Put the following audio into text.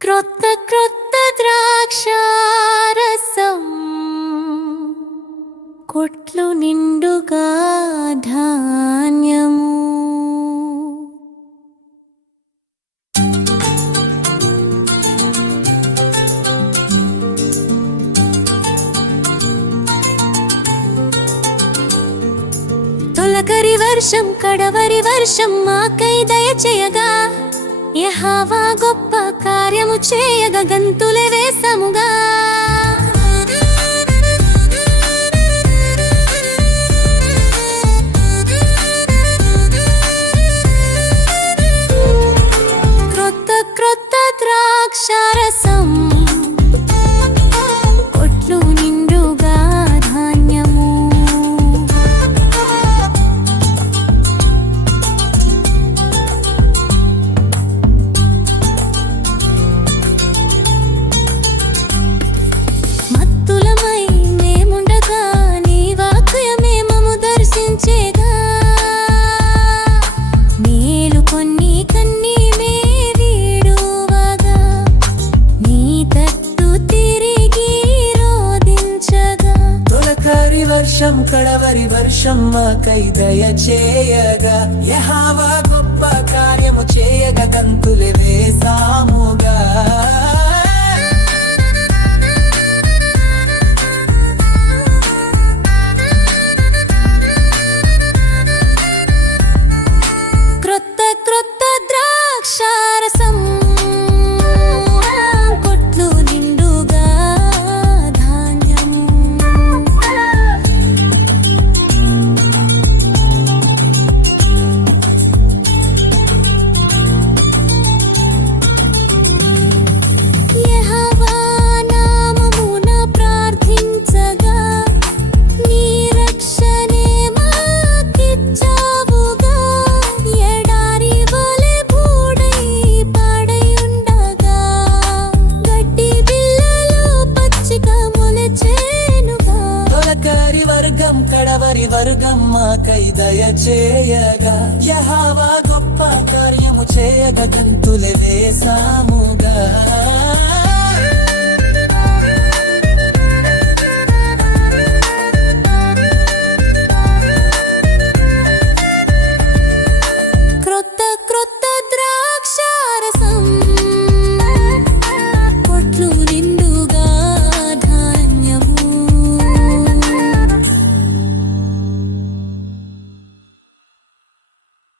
క్రొత్త క్రొత్త ద్రాక్షారసం. కొట్లు నిండుగా ధాన్యము. తొలకరి వర్షం కడవరి వర్షం మాకై దయచేయగా. యెహోవా గొప్ప కార్యము చేయగ గంతులే వేసముగా వర్షం కడవరి వర్షం మాకై దయచేయగా. యహావా గొప్ప కార్యము చేయగా కంతులు వర్గం కడవరి వర్గం మాకై దయచేయగా. యహావా గొప్ప కార్యము చేయగా గంతులు వేసాముగా.